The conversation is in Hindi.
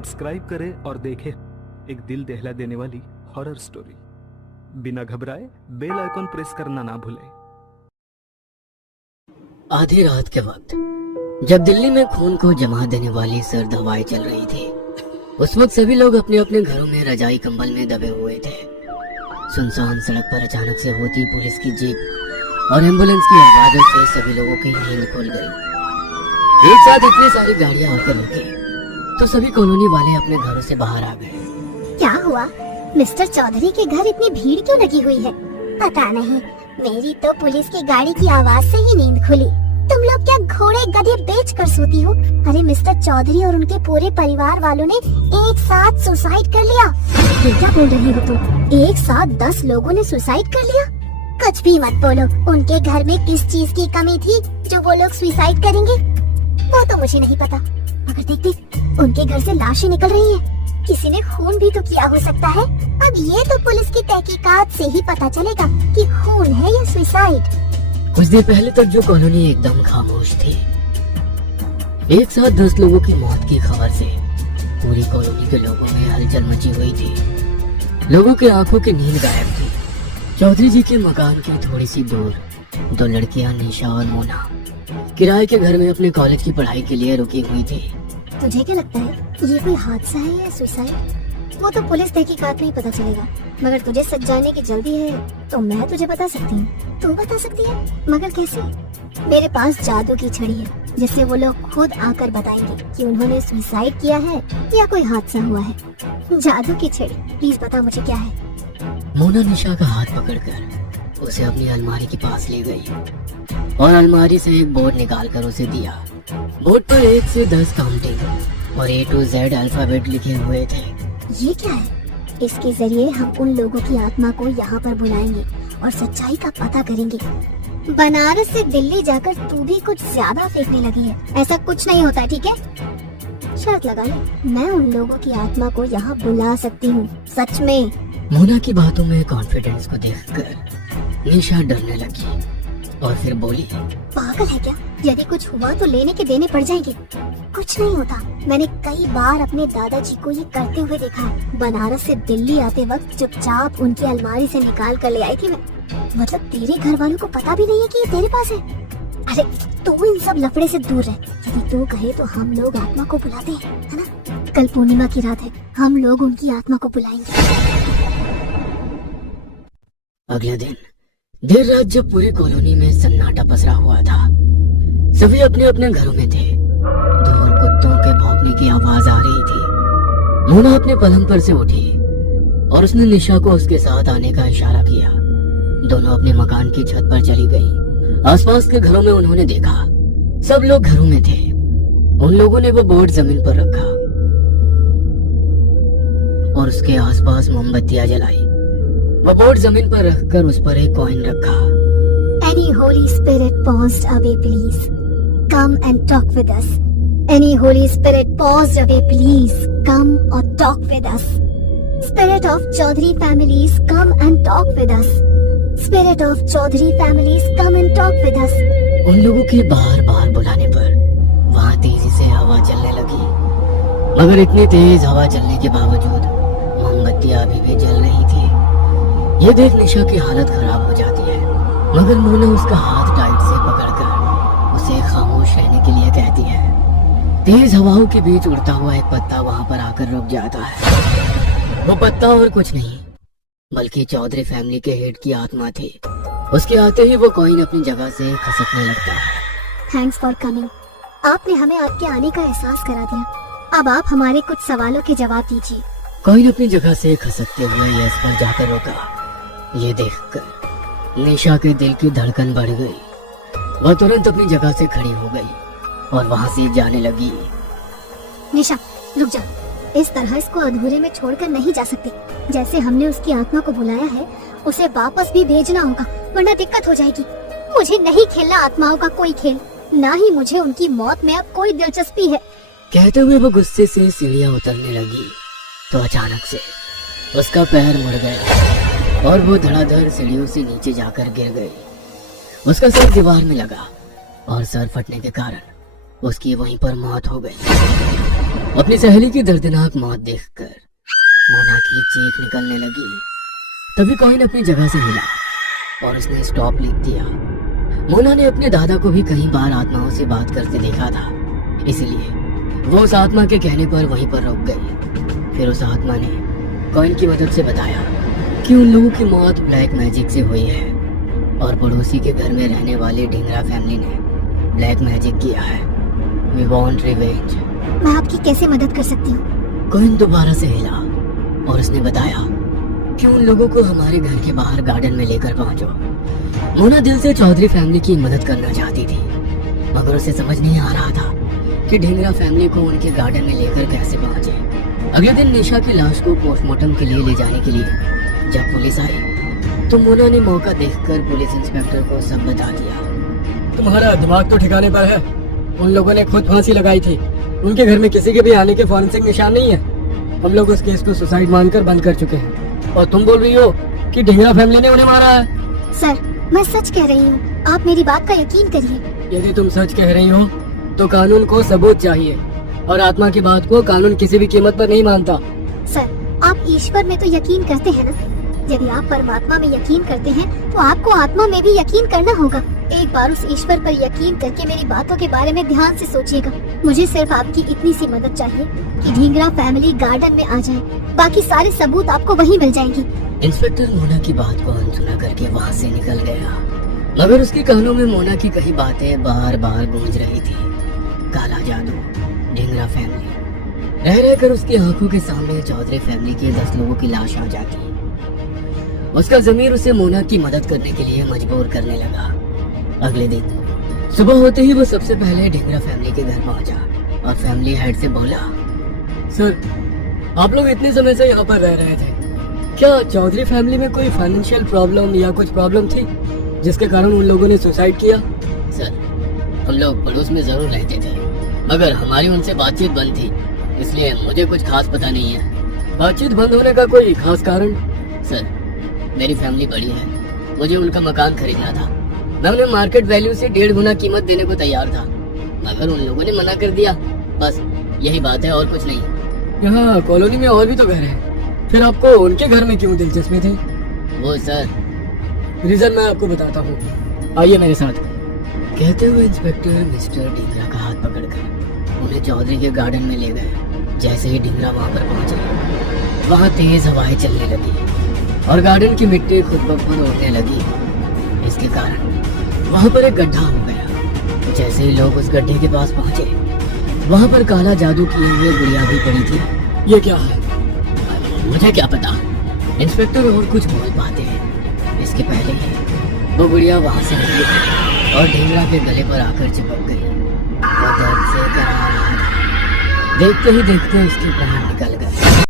सब्सक्राइब करें और देखें एक दिल दहला देने वाली हॉरर स्टोरी। बिना घबराए बेल आइकॉन प्रेस करना ना भूलें। आधी रात के वक्त जब दिल्ली में खून को जमा देने वाली सर्द हवाएं चल रही थी, उस वक्त सभी लोग अपने अपने घरों में रजाई कंबल में दबे हुए थे। सुनसान सड़क पर अचानक से होती पुलिस की जीप और एम्बुलेंस की आवाजों से सभी लोगों की नींद खुल गई। एक साथ इतनी सारी गाड़ियां आकर रुकी तो सभी कॉलोनी वाले अपने घरों से बाहर आ गए। क्या हुआ? मिस्टर चौधरी के घर इतनी भीड़ क्यों लगी हुई है? पता नहीं, मेरी तो पुलिस की गाड़ी की आवाज से ही नींद खुली। तुम लोग क्या घोड़े गधे बेच कर सोती हो? अरे मिस्टर चौधरी और उनके पूरे परिवार वालों ने एक साथ सुसाइड कर लिया। ये क्या बोल रही हो तुम? एक साथ 10 लोगों ने सुसाइड कर लिया? कुछ भी मत बोलो। उनके घर में किस चीज की कमी थी जो वो लोग सुसाइड करेंगे? वो तो मुझे नहीं पता, मगर देख देख उनके घर से लाशें निकल रही हैं। किसी ने खून भी तो किया हो सकता है। अब ये तो पुलिस की तहकीकात से ही पता चलेगा कि खून है या सुसाइड। कुछ देर पहले तक जो कॉलोनी एकदम खामोश थी, एक साथ 10 लोगों की मौत की खबर से पूरी कॉलोनी के लोगों में हलचल मची हुई थी। लोगों की आंखों की नींद गायब थी। चौधरी जी के मकान की थोड़ी सी दूर 2 लड़कियां निशा और मोना किराए के घर में अपने कॉलेज की पढ़ाई के लिए रुकी हुई थी। तुझे क्या लगता है, ये कोई हादसा है या सुसाइड? वो तो पुलिस तहकीकात में ही पता चलेगा, मगर तुझे सच जानने की जल्दी है तो मैं तुझे बता सकती हूँ। तू बता सकती है, मगर कैसे? मेरे पास जादू की छड़ी है जिससे वो लोग खुद आकर बताएंगे कि उन्होंने सुसाइड किया है या कोई हादसा हुआ है। जादू की छड़ी, प्लीज बता मुझे क्या है। मोना निशा का हाथ पकड़कर उसे अपनी अलमारी के पास ले गई और अलमारी से एक बोर्ड निकालकर उसे दिया। बोर्ड पर 1 से 10 काउंटिंग और A to Z अल्फाबेट लिखे हुए थे। ये क्या है? इसके जरिए हम उन लोगों की आत्मा को यहाँ पर बुलाएंगे और सच्चाई का पता करेंगे। बनारस से दिल्ली जाकर तू भी कुछ ज्यादा फेंकने लगी है। ऐसा कुछ नहीं होता, ठीक है? शर्त लगा ले, मैं उन लोगों की आत्मा को यहाँ बुला सकती हूँ, सच में। मोना की बातों में कॉन्फिडेंस को देखकर निशा डरने लगी और फिर बोली, पागल है क्या? यदि कुछ हुआ तो लेने के देने पड़ जाएंगे। कुछ नहीं होता, मैंने कई बार अपने दादाजी को ये करते हुए देखा है। बनारस से दिल्ली आते वक्त चुपचाप उनकी अलमारी से निकाल कर ले आई थी मैं। मतलब तेरे घर वालों को पता भी नहीं है कि ये तेरे पास है? अरे तू इन सब लफड़े से दूर रह। यदि तू कहे तो हम लोग आत्मा को बुलाते हैं, है ना? कल पूर्णिमा की रात है, हम लोग उनकी आत्मा को बुलाएंगे। अगले दिन देर रात जब पूरी कॉलोनी में सन्नाटा पसरा हुआ था, सभी अपने अपने घरों में थे। दूर कुत्तों के भौंकने की आवाज आ रही थी। मोना अपने पलंग पर से उठी और उसने निशा को उसके साथ आने का इशारा किया। दोनों अपने मकान की छत पर चली गई। आसपास के घरों में उन्होंने देखा सब लोग घरों में थे। उन लोगों ने वो बोर्ड जमीन पर रखा और उसके आसपास मोमबत्तियां जलाई। वो बोर्ड जमीन पर रखकर उस पर एक कॉइन रखा। Any Holy Spirit paused away, please. Come and talk with us. Any Holy Spirit paused away, please. Come or talk with us. Spirit of Chaudhary families, come and talk with us. Spirit of Chaudhary families, come and talk with us. उन लोगों के बार बार बुलाने पर वहाँ तेजी से हवा चलने लगी, मगर इतनी तेज हवा चलने के बावजूद मोमबत्तियां अभी भी जल रही थी। ये देख निशा की हालत खराब हो जाती है, मगर मोना उसका हाथ टाइट से पकड़कर उसे खामोश रहने के लिए कहती है। तेज हवाओं के बीच उड़ता हुआ एक पत्ता वहां पर आकर रुक जाता है। वो पत्ता और कुछ नहीं बल्कि चौधरी फैमिली के हेड की आत्मा थी। उसके आते ही वो कॉइन अपनी जगह से खसकने लगता है। Thanks for coming. आपने हमें आपके आने का एहसास करा दिया। अब आप हमारे कुछ सवालों के जवाब दीजिए। कॉइन अपनी जगह से खसकते हुए यस पर जाकर रोका। ये देखकर निशा के दिल की धड़कन बढ़ गई। वह तुरंत अपनी जगह से खड़ी हो गई और वहां से जाने लगी। निशा रुक जा, इस तरह इसको अधूरे में छोड़कर नहीं जा सकते। जैसे हमने उसकी आत्मा को बुलाया है, उसे वापस भी भेजना होगा, वरना दिक्कत हो जाएगी। मुझे नहीं खेलना आत्माओं का कोई खेल, ना ही मुझे उनकी मौत में अब कोई दिलचस्पी है। कहते हुए वो गुस्से से सीढ़ियां उतरने लगी तो अचानक से उसका पैर मुड़ गया और वो धड़ाधड़ सीढ़ियों से नीचे जाकर गिर गई। उसका सर दीवार में लगा और सर फटने के कारण उसकी वहीं पर मौत हो गई। अपनी सहेली की दर्दनाक मौत देखकर मोना की चीख निकलने लगी। तभी कॉइन अपनी जगह से हिला और उसने स्टॉप लिख दिया। मोना ने अपने दादा को भी कई बार आत्माओं से बात करते देखा था, इसलिए वो उस आत्मा के कहने पर वहीं पर रुक गई। फिर उस आत्मा ने कॉइन की मदद से बताया कि उन लोगों की मौत ब्लैक मैजिक से हुई है और पड़ोसी के घर में रहने वाले ढिंगरा फैमिली ने ब्लैक मैजिक किया है। We want revenge. मैं आपकी कैसे मदद कर सकती हूँ? कॉइन दोबारा से हिला और उसने बताया कि उन लोगों को हमारे घर के बाहर गार्डन में लेकर पहुंचो। मोना दिल से चौधरी फैमिली की मदद करना चाहती थी, मगर उसे समझ नहीं आ रहा था कि ढिंगरा फैमिली को उनके गार्डन में लेकर कैसे पहुंचे। अगले दिन निशा की लाश को पोस्टमार्टम के लिए ले जाने के लिए जब पुलिस आई तो मोना ने मौका देखकर पुलिस इंस्पेक्टर को सब बता दिया। तुम्हारा दिमाग तो ठिकाने पर है। उन लोगों ने खुद फांसी लगाई थी। उनके घर में किसी के भी आने के फॉरेंसिक निशान नहीं है। हम लोग उस केस को सुसाइड मानकर बंद कर चुके हैं और तुम बोल रही हो कि ढिंगरा फैमिली ने उन्हें मारा है। सर, मैं सच कह रही हूँ, आप मेरी बात का यकीन करिए। यदि तुम सच कह रही हो तो कानून को सबूत चाहिए और आत्मा की बात को कानून किसी भी कीमत पर नहीं मानता। सर, आप ईश्वर में तो यकीन करते हैं ना? यदि आप परमात्मा में यकीन करते हैं तो आपको आत्मा में भी यकीन करना होगा। एक बार उस ईश्वर पर यकीन करके मेरी बातों के बारे में ध्यान से सोचिएगा। मुझे सिर्फ आपकी इतनी सी मदद चाहिए कि ढींगरा फैमिली गार्डन में आ जाए, बाकी सारे सबूत आपको वहीं मिल जाएंगे। इंस्पेक्टर मोना की बात को अनसुना करके वहाँ से निकल गया, मगर उसके कानों में मोना की कई बातें बार बार गूंज रही थी। काला जादू, ढिंगरा फैमिली। रह रहकर उसकी आंखों के सामने चौधरी फैमिली के 10 लोगों की लाश आ जाती। उसका ज़मीर उसे मोना की मदद करने के लिए मजबूर करने लगा। अगले दिन सुबह होते ही वो सबसे पहले ढिंगरा फैमिली के घर पहुंचा और फैमिली हेड से बोला, सर, आप लोग इतने समय से यहाँ पर रह रहे थे, क्या चौधरी फैमिली में कोई फाइनेंशियल प्रॉब्लम या कुछ प्रॉब्लम थी जिसके कारण उन लोगों ने सुसाइड किया? सर, हम लोग पड़ोस में जरूर रहते थे, मगर हमारी उनसे बातचीत बंद थी, इसलिए मुझे कुछ खास पता नहीं है। बातचीत बंद होने का कोई खास कारण? सर, मेरी फैमिली बड़ी है, मुझे उनका मकान खरीदना था। मैं उन्हें मार्केट वैल्यू से 1.5 गुना कीमत देने को तैयार था, मगर उन लोगों ने मना कर दिया। बस यही बात है और कुछ नहीं। यहाँ कॉलोनी में और भी तो घर हैं, फिर आपको उनके घर में क्यों दिलचस्पी थी? वो सर, रीजन मैं आपको बताता हूँ, आइए मेरे साथ। कहते हुए इंस्पेक्टर मिस्टर ढिंगरा का हाथ पकड़कर उन्हें चौधरी के गार्डन में ले गए। जैसे ही ढिंगरा वहाँ पर पहुंचे, वहाँ तेज हवाएं चलने लगी और गार्डन की मिट्टी खुद ब खुद उड़ने लगी। इसके कारण वहाँ पर एक गड्ढा हो गया। जैसे ही लोग उस गड्ढे के पास पहुंचे, वहाँ पर काला जादू किए हुए गुड़िया भी पड़ी थी। ये क्या है? मुझे क्या पता, इंस्पेक्टर और कुछ बोल पाते हैं इसके पहले ही वो गुड़िया वहाँ से निकली और ढिंगरा के गले पर आकर चिपक गई। वो दर्द से कराह रहा था। देखते ही देखते उसके प्राण निकल गए।